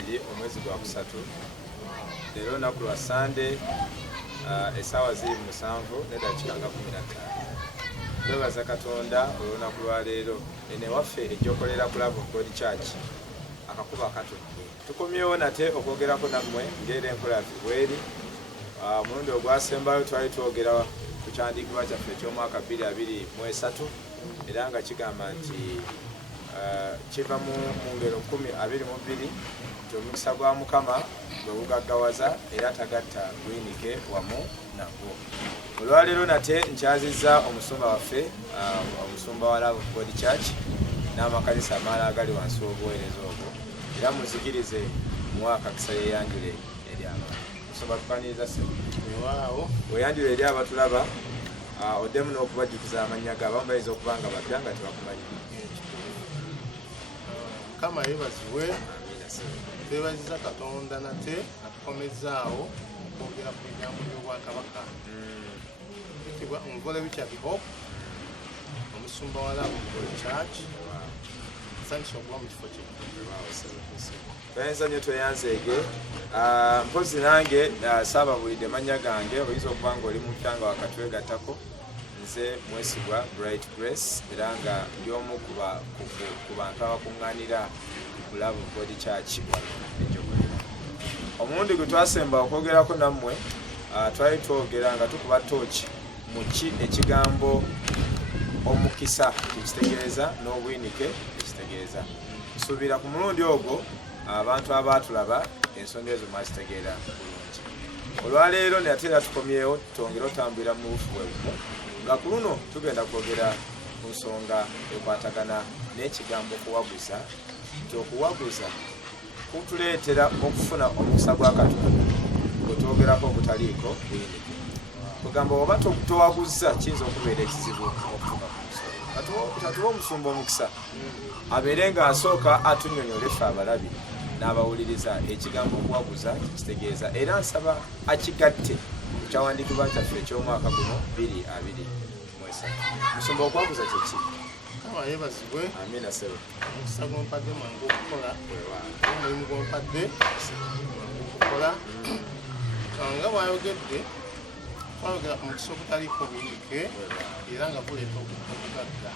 22 omwezi gwa kusatu leero lunaku lwa Sunday essaawa 7:07 n'eddakiika 15 twebaza Katonda olunaku lwa leero ene waffe ejjokolera ku Love of God Church akakuba akatudde tukomyewo nate okwogerako nammwe ng'era enkola bweri omulundi ogwasembayo twali twogera ku kyandikibwa kyaffe eky'omwaka 2023 era nga kigamba nti kiva mu ngero 10:22 nti omukisa gwa Mukama gwe gugaggawaza era tagatta Buyinike wamu nagwo. Olwaleero nate nkyazizza omusumba waffe omusumba wa Love of God Church n'amakanisa amalala agali wansi w'obuweereza obwo era muzikirize mwaka kisa yeyanjule eri abantu. Musumba tufaniriza se waawo weyanjule eri abatulaba oddemu n'okubajjukiza amannya gaabo abamu bayinza okuba nga badda nga tebakumanyi. Mukama yeebazibwe, twebaziza Katonda nate atukomezaawo okwogera ku bigambo by'Obwakabaka. Ekitibwa Nvule omusumba wa Love of God Church, nsanyusa okuba mu kifo kye. Twayenza nnyo tweyanzeege mpozi nange saababulidde mannya gange oyinza okuba nga oli mu ttanga wakatwegattako. Nze mwesigwa Bright Grace era nga ndi omu ku bantu abakuŋŋaanira ku Love of God Church ejjogolera. Omulundi gwe twasemba okwogerako nammwe twali twogera nga tukuba tooki mu ki ekigambo omukisa ekitegeeza n'obuyinike ekitegeeza. Nsuubira ku mulundi ogwo abantu abaatulaba ensonga ezo mwazitegeera bulungi. Olwaleero ne ate era tukomyewo twongere otambulira mu bufu bwe bumu nga ku luno tugenda kwogera ku nsonga ekwatagana n'ekigambo okuwaguza nti okuwaguza kutuleetera okufuna omukisa gwa Katonda gwe twogerako Ogutaliiko Buyinike. Kugamba oba towaguza kiyinza okubeera ekizibu okutuuka ku nsonga. Katuwa omusumba omukisa abeere nga asooka atunnyonnyola ffe abalabi n'abawuliriza ekigambo okuwaguza kitegeeza era nsaba akigatte ku kyawandiikibwa kyaffe eky'omwaka guno 2023. Musumba okuwaguza kye ki? Mukama yeebazibwe. Amiina ssebo. Omukisa gw'ompadde mwangu okukola, omulimu gw'ompadde mwangu okukola. Nga bw'ayogedde twayogera ku mukisa ogutaliiko Buyinike era nga guleeta okugagga.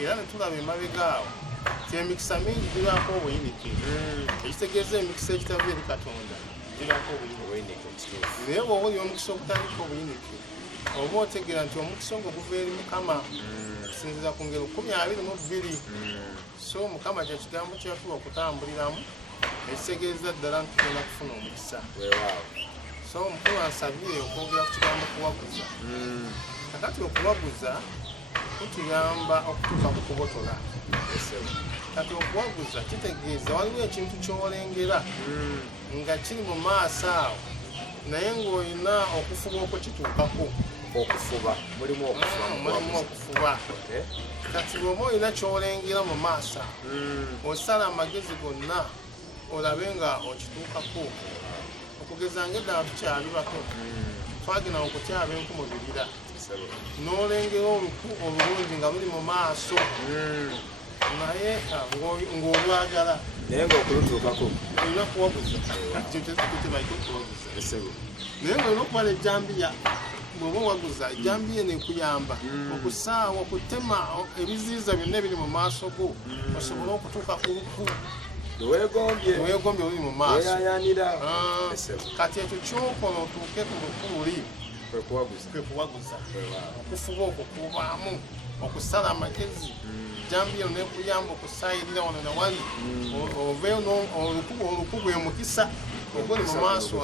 Era ne tulaba emabegaawo nti emikisa mingi gibaako obuyinike. Ekitegeeza emikisa egitava eri Katonda gibaako obuyinike. Naye bw'oba oli omukisa ogutaliiko obuyinike oba otegeera nti omukisa ogwo guva eri Mukama okusinziira ku ngero 22. So Mukama kye kigambo kyatuwa okutambuliramu ekitegeeza ddala nti tugenda kufuna omukisa. So omukulu ansabire okwogera ku kigambo okuwaguza. Kakati okuwaguza kutuyamba okutuuka ku kubotola. Kati okuwaguza kitegeeza waliwo ekintu ky'olengera nga kiri mu maaso awo naye ng'olina okufuba okukituukako. Okufuba mulimu okufuba. Kati bw'oba olina ky'olengera mu maaso awo osala amagezi gonna olabe nga okituukako. Okugeza ng'eddala tukyali bato twagenda okutyaba enku mu bibira n'olengera oluku olulungi nga luli mu maaso naye ng'olwagala naye ng'okulutuukako olina kuwaguza. Ekyo kyekitebaiko okuwaguza. Naye ng'olina okubala ejjambiya. Bw'oba owaguza ejjambiya nekuyamba okusaawa okutema ebiziiza byonna ebiri mu maaso go osobole okutuuka ku luku weegombye oluli mu maaso. Kati ekyo kyokola otuuke ku luku luli kwe kuwaguza. Okufuba okukubaamu okusala amagezi ejjambiya nekuyamba okusaayirira wano na wali oveeyo oluku gwe mukisa oguli mu maaso.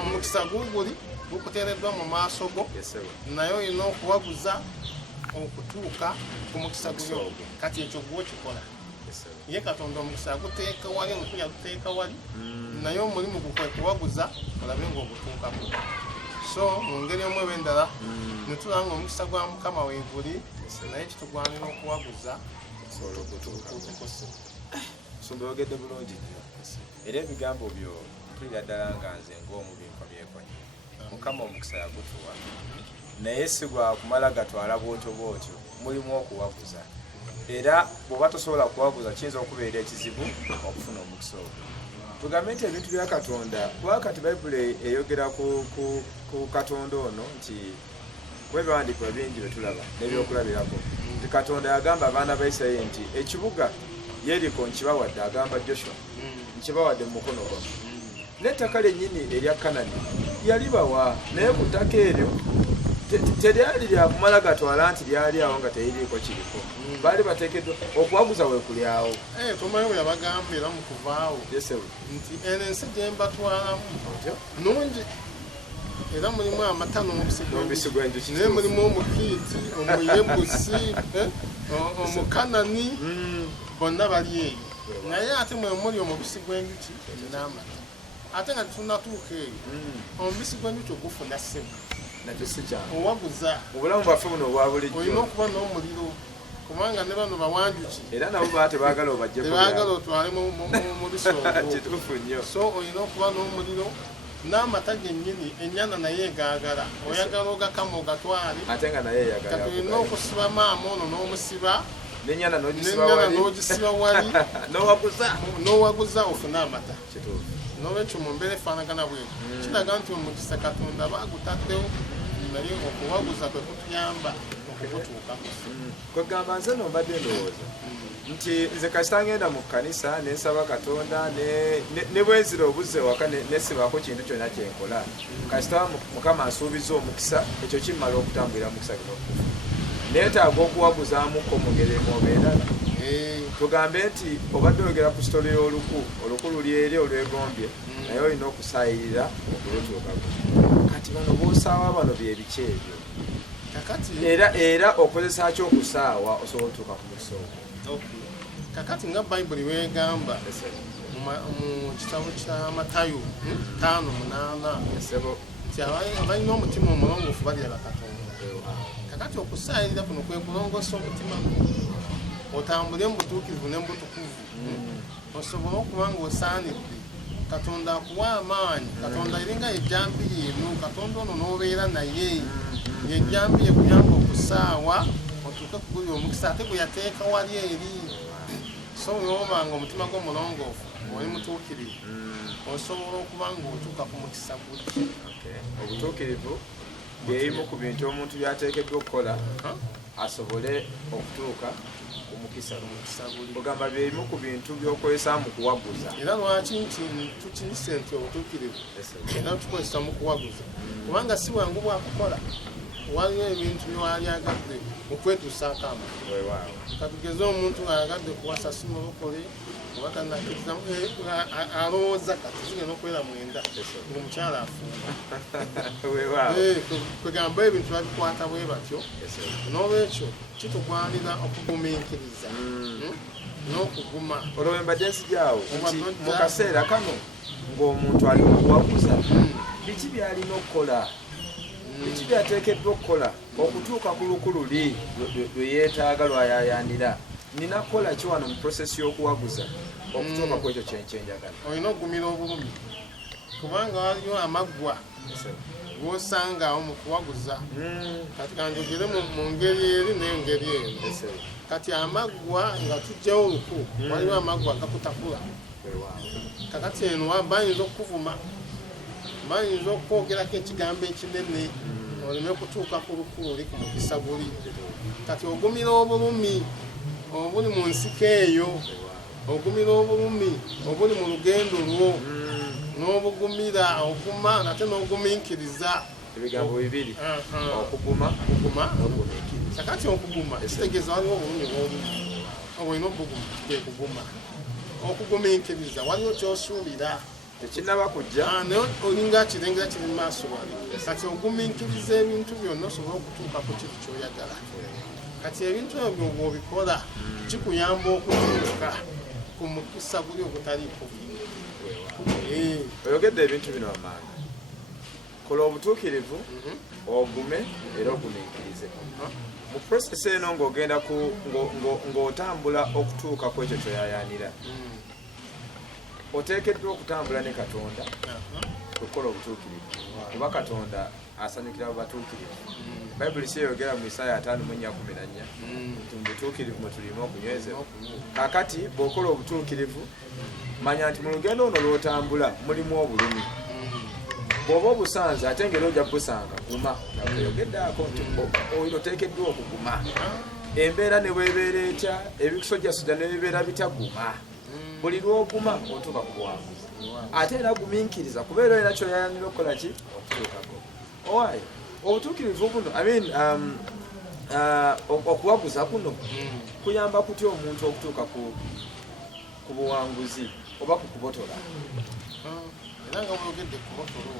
Omukisa guguli gukuteereddwa mu maaso go naye olina okuwaguza okutuuka ku mukisa guyo. Kati ekyo gwe okikola. Ye Katonda omukisa aguteeka wali oluku yaguteeka wali naye omulimu gukwe kuwaguza olabe ng'ogutuukako. So mu ngeri emu oba endala ne tulaba nga omukisa gwa Mukama weeguli naye kitugwanira okuwaguza okutuukako. Musumba oyogedde bulungi era ebigambo byo mpulira ddala nga nze ng'omu binkomyekonye. Mukama omukisa yagutuwa naye si gwa kumala gatwala bwotyo bwotyo, mulimu okuwaguza. Era bw'oba tosobola kuwaguza kiyinza okubeera ekizibu okufuna omukisa ogwo. tugambe nti ebintu bya Katonda wakati Bayibuli eyogera ku Katonda ono nti webiwandiikibwa bingi betulaba n'ebyokulabirako nti Katonda yagamba abaana ba Isirayiri nti ekibuga Yeriko nkibawadde, agamba Joshua nkibawadde mu mukono gwammwe, n'ettaka lyennyini erya Kanani yalibawa, naye ku ttaka eryo teryali lyakumala gatwala nti lyali awo nga teririiko kiriko, baali bateekeddwa okuwaguza weekulyawo. Tomanyi bwe yabagamba era mu kuvaawo nti eno ensi gye mbatwalamu nungi era mulimu amata n'omubisi gw'enjuki, naye mulimu omukiiti, omuyebusi, omukanani, bonna bali eyo, naye ate mwe muli omubisi gw'enjuki n'amata. Ate nga tunatuuka eyo omubisi gw'enjuki ogufuna ssebo nakyo si kyangu. Owaguza obulamu bwaffe buno obwa bulijjo olina okuba n'omuliro, kubanga ne bano bawanjuki era nabo baba tebaagala obajje tebaagala otwale mu mubisi ogwo. Kituufu nnyo. So olina okuba n'omuliro n'amata gennyini, ennyana naye egaagala, oyagala ogakama ogatwale ate nga naye eyagala. Kati olina okusiba maama ono n'omusiba n'ennyana n'ogisiba wali n'owaguza ofune amata. N'olwekyo mu mbeera efaanagana bwetyo kiraga nti omukisa Katonda baagutaddewo, naye okuwaguza kwe kutuyamba okugutuukako. Kwegamba nze nombadde ndowooza nti nze kasita ngenda mu kkanisa nensaba Katonda ne bwenzira obuzze waka nesibaako kintu kyonna kyenkola, kasita Mukama ansuubiza omukisa, ekyo kimmala okutambulira mukisa gino okufa. Neetaaga okuwaguzaamuko mu ngeri emu oba endala. Tugambe nti obadde oyogera ku sitole y'oluku luli eri olwegombye, naye olina okusaayirira okulutuukako. Kati bano b'osaawa bano bye biki ebyo? Era okozesa ki okusaawa osobola otuuka ku mukisa ogwo? Kakati nga Bayibuli weegamba mu kitabo kya Matayo 5:8 nti abalina omutima omulongoofu baliraba Katonda. Kakati okusaayirira kuno kwe kulongoosa omutima otambule mu butuukirivu ne mu butukuvu, osobole okuba ng'osaanidde. Katonda akuwa amaanyi, Katonda eringa ejjambi eno, Katonda ono n'obeera naye yejjambi ekuyamba okusaawa otuuke ku guli omukisa ate gwe yateeka wali eri. So bw'obanga omutima gw'omulongoofu oli mutuukirivu osobola okuba ng'otuuka ku mukisa guli. Obutuukirivu byeyimu ku bintu omuntu byateekeddwa okukola asobole okutuuka ku mukisa guli. Ogamba byeyimu ku bintu by'okozesa mu kuwaguza. Era lwaki nti tukiyise nti obutuukirivu era tukozesa mu kuwaguza, kubanga si bwangu bwakukola, waliwo ebintu byewali agadde okwetuusaako amata. Katugeze omuntu ng'ayagadde kuwasa simulokole oba tanakkiriza alowooza kati zigenda okubeera mwenda ng'omukyala afumba. Kwegamba ebintu babikwata bwe batyo, n'olwekyo kitugwanira okugumiikiriza n'okuguma. Olwo mbadde nzigyawo nti mu kaseera kano ng'omuntu ali mu kuwaguza biki by'alina okukola, biki byateekeddwa okukola okutuuka ku luku luli lwe yeetaaga lw'ayaayaanira. Nina kukola ki wano mu prosesi y'okuwaguza okutuuka ku ekyo kyenjagala? Olina okugumira obulumi, kubanga waliwo amaggwa g'osangawo mu kuwaguza. Kati kanjogere mu ngeri eri n'engeri eno. Kati amaggwa nga tujjawo oluku, waliwo amaggwa gakutakula. Kakati eno bayinza okukuvuma, bayinza okwogerako ekigambo ekinene oleme kutuuka ku luku luli ku mukisa guli. Kati ogumira obulumi obuli mu nsiko eyo, ogumira obulumi obuli mu lugendo lwo, n'obugumira oguma ate n'ogumiikiriza. Ebigambo bibiri, okuguma n'ogumiikiriza. Kakati okuguma kitegeeza waliwo obulumi bw'olina, olina okuguma. Okugumiikiriza waliwo kyosuubira tekinnaba kujja, naye olinga kirengera kiri mu maaso wali. Kati ogumiikiriza ebintu byonna osobola okutuuka ku kintu ky'oyagala. Kati ebintu ebyo bw'obikola kikuyamba okutuuka ku mukisa guli ogutaliiko. Oyogedde ebintu bino amaanyi. Kola obutuukirivu, ogume era ogumiikirize. Mu prosesi eno ng'ogenda ng'otambula okutuuka ku ekyo kyoyaayaanira. oteekeddwa okutambula ne Katonda okukola obutuukirivu kuba Katonda asanyukira abatuukirivu. Bayibuli kyeyogera mu Isaaya 5:14 nti mu butuukirivu mwe tulimu okunywezebwa. Kaakati bw'okola obutuukirivu manya nti mu lugendo luno lw'otambula mulimu obulumi. Bw'oba obusanze ate ngeri ojja busanga guma nakweyogeddaako nti oteekeddwa okuguma. Embeera ne bw'ebeera etya ebisojjasojja ne bibeera bitaguma. Buli lw'oguma otuuka ku buwanguzi. Ate era gumiikiriza kubeera olina ky'oyayanira okukola ki okutuukako. Owaayi obutuukirivu buno okuwaguza kuno kuyamba kutya omuntu okutuuka ku buwanguzi oba ku kubotola. Era nga bwogedde kubotola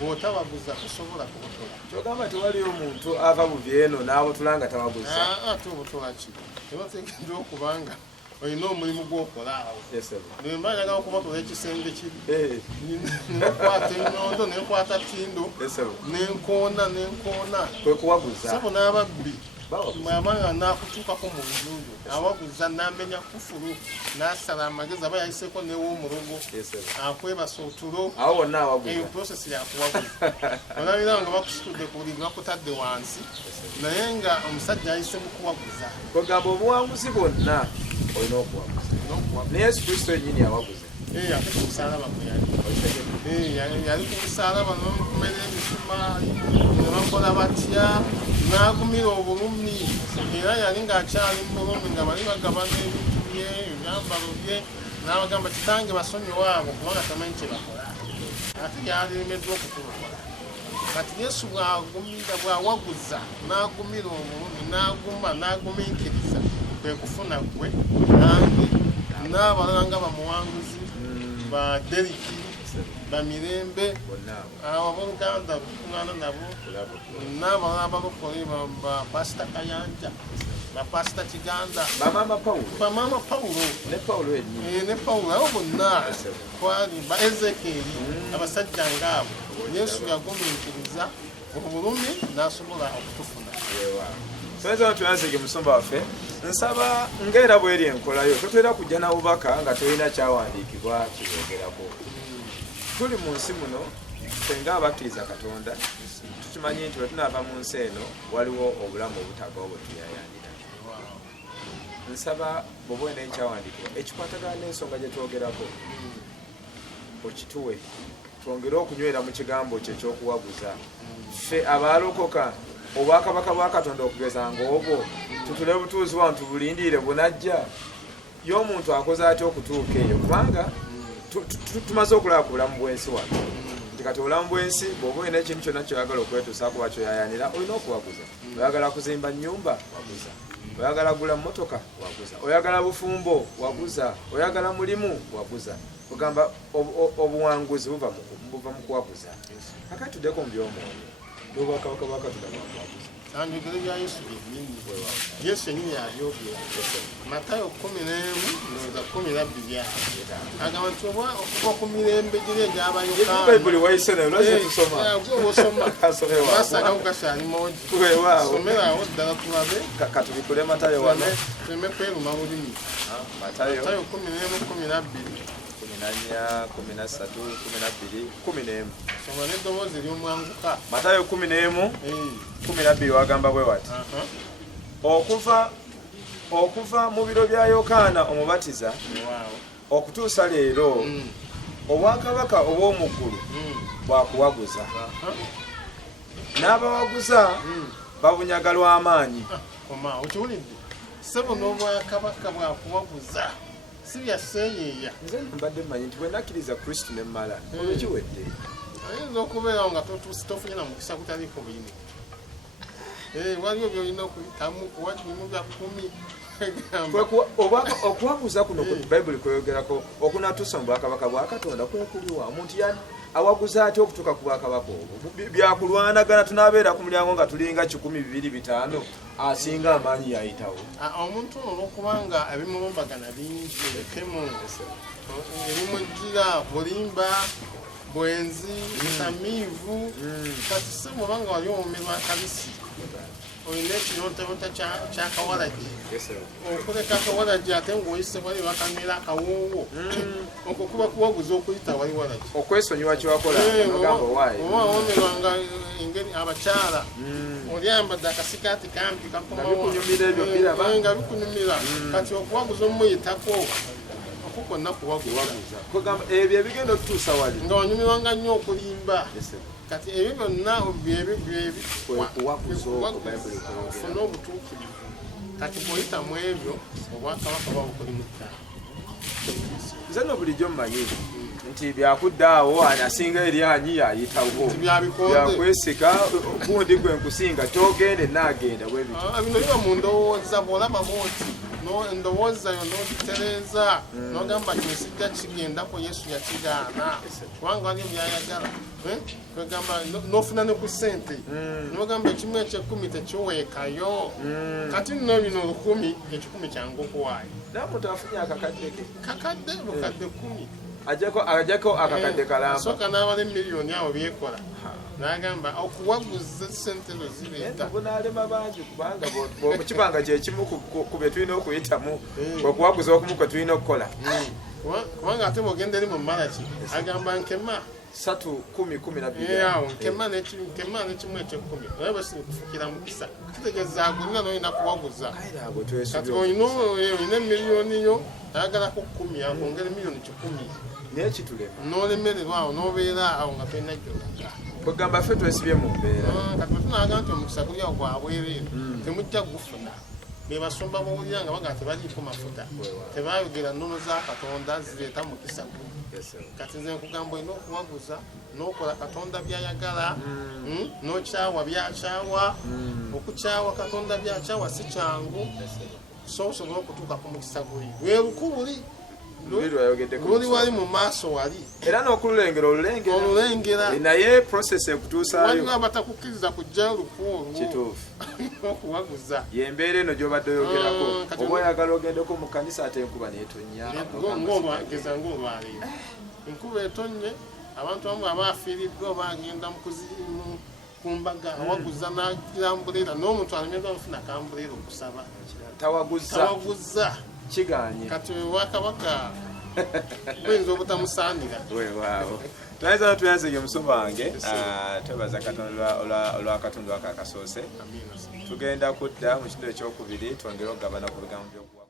bw'otawaguza tosobola kubotola. Kyogamba tewaliyo omuntu ava buvi eno n'abotola nga tawaguza. Ate obotola ki? Era oteekeddwa okubanga olina omulimu gw'okola awo. Nemba njagala okubotola ekisenge kiri nenkwata enyondo nenkwata ttindo nenkoona kwe kuwaguza. Sabo n'ababbi bw'abanga n'akutuukako mu njuyo awaguza n'amenya kufulu n'asala amagezi aba yayiseeko n'ew'omulogo akwebasa otulo. Awo wonna awaguza. Eyo prosesi yakuwaguza. Olabira nga bakusitudde ku buli bakutadde wansi naye nga omusajja ayise mu kuwaguza. Kwegamba obuwanguzi bwonna olina okuwaguza. Ne Yesu Kristo yennyini yawaguza. Ate ku musalaba kwe yali ku musalaba n'omukumera emisumaali ne bakola batya n'agumira obulumi era yali ng'akyali mulumi nga bali bagabana ebintu bye ebyambalo bye n'abagamba kitange basonyiwa abo kubanga tamanyi kye bakola. Ate yalemeddwa okutulokola. Kati Yesu bw'awaguza n'agumira obulumi n'agumiikiriza kwe kufuna gwe nange n'abalala nga bamuwanguzi ba Deriki ba Mirembe abooluganda lukuŋŋaana nabo n'abalala abalokole ba Pasita Kayanja ba Pasita Kiganda bamaama Pawulo ne Pawulo abo bonna twali ba Ezekeeri abasajja ng'abo Yesu yagumiikiriza obulumi n'asobola okutufuna. Tweza tuyanzige musumba waffe nsaba ng'era bw'eri enkolayo totera kujja na bubaka nga tolina kyawandiikibwa kibogerako. Tuli mu nsi muno ffe ng'abakkiriza Katonda tukimanyi nti bwe tunaava mu nsi eno waliwo obulamu obutagawo bwe tuyayanira. Nsaba bw'oba olina ekyawandiikibwa ekikwatagana n'ensonga gye twogerako okituwe twongere okunywera mu kigambo kye eky'okuwaguza. Ffe abaalokoka obwakabaka bwa Katonda okugeza ng'obwo tutule butuuzi wano tubulindiire bunajja y'omuntu akoze atya okutuuka eyo kubanga tumaze okulaba ku bulamu bw'ensi wano nti kati obulamu bw'ensi bw'oba olina ekintu kyonna kyoyagala okwetuusaako kuba kyoyayanira olina okuwaguza. Oyagala kuzimba nnyumba waguza, oyagala gula mmotoka waguza, oyagala bufumbo waguza, oyagala mulimu waguza. Kugamba obuwanguzi buva mu kuwaguza. Kakati tuddeko mu by'omwoyo n'obwakabaka bwa Katonda bwakuwaguza. Ebigere bya Yesu byennyini Yesu yennyini yabyogera. Matayo 10:12 agamba nti okuva ku mirembe giri egy'Abayokaana. Bayibuli wayise nayo lwaki tusoma? Masagaku gakyali mogi. Somera awo ddala tulabe. Katubikule Matayo wano. Tuleme kweruma bulimi. Matayo 10:12. 14, 13, 12, 11. Soma n'eddoboozi ery'omwanguka. Matayo 10:12 wagamba bwe wati. Okuva mu biro bya Yokaana omubatiza okutuusa leero obwakabaka obw'omu ggulu bwakuwaguza. N'abawaguza babunyaga lw'amaanyi. Okiwulidde? Ssebo n'obwakabaka bwakuwaguza. Sibya seeyeeya. Nze mbadde mmanyi nti bwe nakkiriza Kristo ne mmala olwekiwedde. Ayinza okubeerawo nga tofunye na mukisa Ogutaliiko Buyinike. Waliwo by'olina okuyitamu kuwa kimu bya 10. Okuwaguza kuno Bayibuli kweyogerako okunatuusa mu bwakabaka bwa Katonda kwekuliwa. Omuntu awaguza atya okutuuka ku bwakabaka obwo? Byakulwanagana tunaabeera ku mulyango nga tulinga 100-200 asinga amaanyi yayitawo. Omuntu ono olwokubanga ebimulumbagana bingi ekemu erimujjira bulimba bwenzi tamiivu kati se bw'obanga wali omumirwa akabisi oyina ekirontaronta kyakawalagi okuleka akawalagi ate ng'oyise wali bakamera akawoowo okwo kuba kuwaguza okuyita wali walagi okwesonyiwa kyewakola ogamba owaayi oba womerwanga engeri abakyala oli ayambadde akasikaati kampi nga bikunyumira kati okuwaguza omuyitako okwo kwonna kuwaguza ebyo ebigenda okutuusa wali nga wanyumirwanga nnyo okulimba kati ebyo byonna ofune obutuukirivu kati bw'oyita mu ebyo obwakabaka bwa bukoli mu ttaala nze no bulijjo mmanyi nti byakuddaawo anasinga eryanyi yayitawo byakwesika gundi gwe nkusinga kyogende naagenda bwe bityo bino biba mu ndowooza bw'olaba bwoti endowooza yo n'ogitereeza n'ogamba kino sijja kigendako yesu yakigaana kubanga waliyo byayagala kwegamba n'ofuna ne ku ssente n'ogamba ekimu eky'ekkumi tekiweekayo kati nno bino 10 ekikumi kyangu okuwaayo naye omuntu afunye akakaddeke kakadde bukadde 10 ajjako akakadde kalamba soka n'abala emiliyoni awo byekola n'agamba okuwaguza ssente zo zireeta bunaalema bangi kubanga bwokibanga kyekimu ku bye tulina okuyitamu okuwaguza okumu kwe tulina okukola kubanga ate bwogenda eri mu malaki agamba nkema 3:12 nkema n'ekimu eky'ekkumi naye bwe kufukira mukisa kitegeeza agulina n'olina kuwaguza kati olina emiliyoni yo ayagalako 10 akongera emiliyoni 10 naye kitulema n'olemererwa awo n'obeera awo nga tolina gyolaga kwegamba ffe twesibye mu mbeera kati bwetunaga nti omukisa guli awo gwabwereere temujja gufuna bebasumba bawulira nga bagaa tebaliiko mafuta tebayogera nnono za katonda zireeta mukisa guli kati nze nkugamba olina okuwaguza n'okola katonda byayagala n'okyawa byakyawa okukyawa katonda byakyawa si kyangu so osobola okutuuka ku mukisa guli lwe lukubuli luli wali mu maaso wali era n'okululengera olulengera naye process ekutuusaayo waliwo abatakukkiriza kujjayo luku olwo kituufu okuwaguza yembeera eno gy'obadde oyogerako oba oyagala ogendeko mu kanisa ate enkuba neetonnya geza ng'olwaleero enkuba etonye abantu abamu abaafiiriddwa oba agenda ku mbaga awaguza n'agirambuleera n'omuntu alemedwa ofuna kambuleera okusaba tawaguza kiganye kati wakabaka buyinza obutamusaanira weewaawo twayinza natuyanzege omusumba wange twebaza katonda olwakatundu ako akasoose tugenda kudda mu kitundu ekyokubiri twongere okugabana ku bigambo by'okuwa